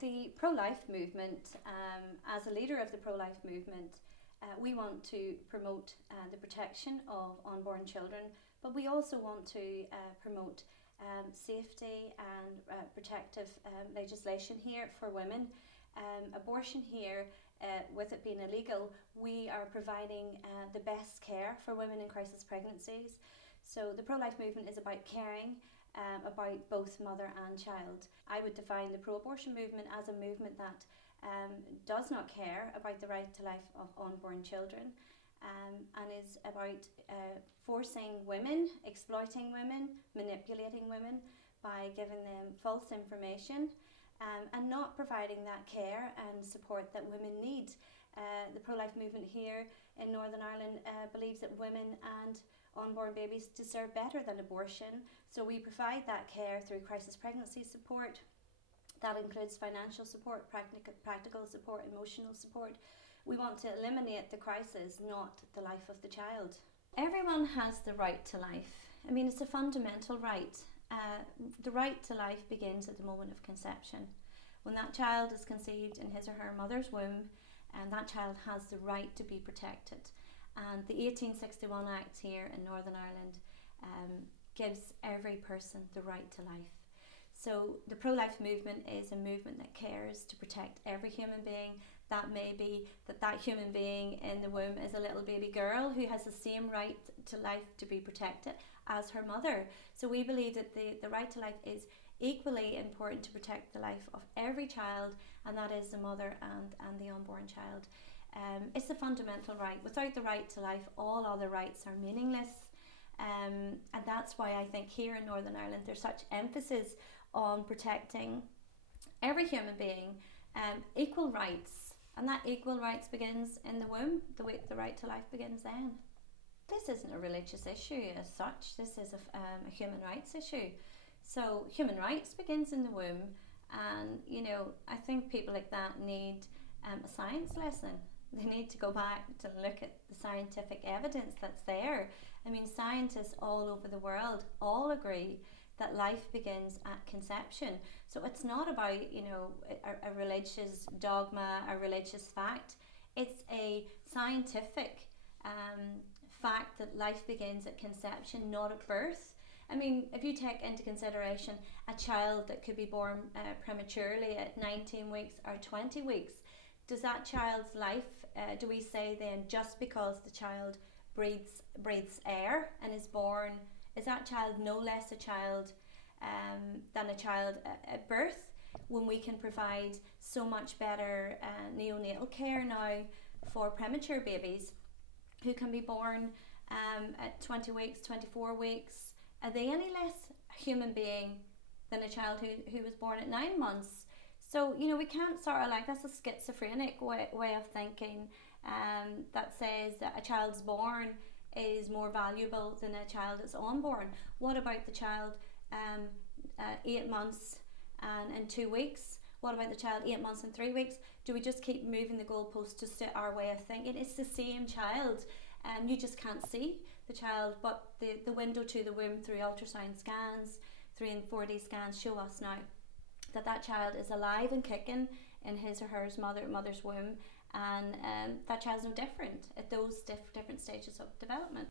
The pro-life movement, as a leader of the pro-life movement, we want to promote the protection of unborn children, but we also want to promote safety and protective legislation here for women. Abortion here, with it being illegal, we are providing the best care for women in crisis pregnancies. So the pro-life movement is about caring about both mother and child. I would define the pro-abortion movement as a movement that does not care about the right to life of unborn children, and is about forcing women, exploiting women, manipulating women by giving them false information, and not providing that care and support that women need. The pro-life movement here in Northern Ireland believes that women and unborn babies deserve better than abortion, so we provide that care through crisis pregnancy support. That includes financial support, practical support, emotional support. We want to eliminate the crisis, not the life of the child. Everyone has the right to life. I mean, it's a fundamental right. The right to life begins at the moment of conception. When that child is conceived in his or her mother's womb, and that child has the right to be protected. And the 1861 Act here in Northern Ireland gives every person the right to life. So the pro-life movement is a movement that cares to protect every human being. That may be that human being in the womb is a little baby girl who has the same right to life to be protected as her mother. So we believe that the right to life is equally important to protect the life of every child, and that is the mother and the unborn child. It's a fundamental right. Without the right to life, all other rights are meaningless. And that's why I think here in Northern Ireland there's such emphasis on protecting every human being, equal rights, and that equal rights begins in the womb. The right to life begins then. This isn't a religious issue as such. This is a human rights issue. So human rights begins in the womb, and I think people like that need a science lesson. They need to go back to look at the scientific evidence that's there. I mean, scientists all over the world all agree that life begins at conception. So it's not about, a religious dogma, a religious fact. It's a scientific fact that life begins at conception, not at birth. I mean, if you take into consideration a child that could be born prematurely at 19 weeks or 20 weeks, does that child's life, do we say then just because the child breathes air and is born, is that child no less a child than a child at birth, when we can provide so much better neonatal care now for premature babies who can be born at 20 weeks, 24 weeks? Are they any less a human being than a child who was born at 9 months? So, we can't sort of that's a schizophrenic way of thinking that says that a child's born is more valuable than a child that's unborn. What about the child 8 months and 2 weeks? What about the child 8 months and 3 weeks? Do we just keep moving the goalposts to suit our way of thinking? It's the same child. You just can't see the child, but the window to the womb through ultrasound scans, 3 and 4D scans show us now that child is alive and kicking in his or her mother's womb, and that child's no different at those different stages of development.